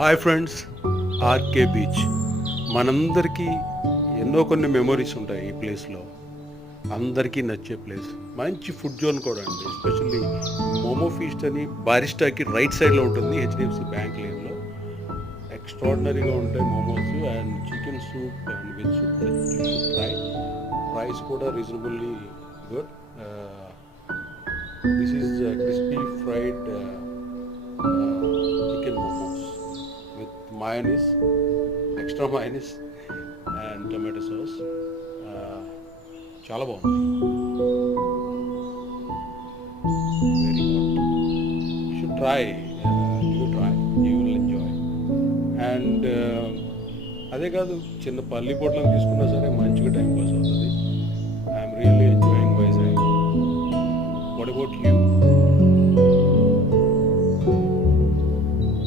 Hi friends, RK beach మనందరికీ కొన్ని memories ఉంటాయి. ఈ ప్లేస్లో అందరికీ నచ్చే ప్లేస్, మంచి ఫుడ్ జోన్ కూడా అండి. ఎస్పెషల్లీ మోమో ఫీస్ట్ అని బారిస్టాకి రైట్ సైడ్లో ఉంటుంది, హెచ్డిఎఫ్సి బ్యాంక్ లేన్లో. ఎక్స్ట్రాడినరీగా ఉంటాయి momos and chicken soup and veg soup కూడా ట్రై. ప్రైస్ కూడా reasonably good. This is crispy fried chicken momos with mayonnaise, extra mayonnaise and tomato sauce. చాలా బాగుంది, very hot. You should try, you will enjoy. And అదే కాదు, చిన్న పల్లి పొట్లను తీసుకున్నా సరే మంచిగా టైం పాస్ అవుతుంది. I'm really enjoying Vizag. What about you?